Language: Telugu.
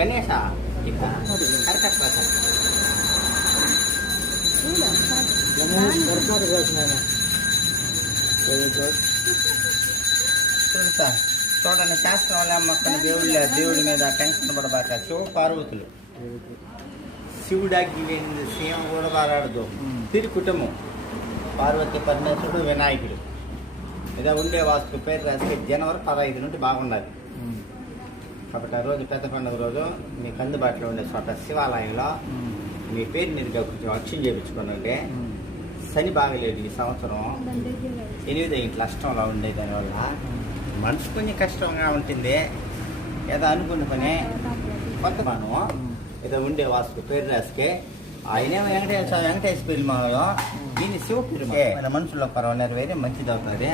గణేష కరెక్ట్ ప్రసాద్ చూడతా చూడండి శాస్త్రం వల్ల మొక్కని దేవుడి మీద టెన్షన్ పడబాక శివ పార్వతులు శివుడాకి సీఎం కూడా బారాడదు తిరి కుటుంబం పార్వతి పరమేశ్వరుడు వినాయకుడు ఇదే ఉండే వాస్తు పేరు రాసి జనవరి 15 నుండి బాగుండాలి కాబట్టి ఆ రోజు పెద్ద పండుగ రోజు మీకు అందుబాటులో ఉండే చోట శివాలయంలో మీ పేరు మీరు కొంచెం అక్షం చేయించుకోనండి శని బాగలేదు ఈ సంవత్సరం 8 ఇంట్లో అష్టంలో ఉండే దానివల్ల మనసు కొంచెం కష్టంగా ఉంటుంది ఏదో అనుకున్న పని కొత్త మనం ఏదో ఉండే వాస్తు పేరు రాసుకే ఆయనేమో వెంకటేశ్వర పెరుమాళం దీన్ని శివ పెరుమాళ మన మనుషుల్లో పర్వాలేదు వేరే మంచిది అవుతుంది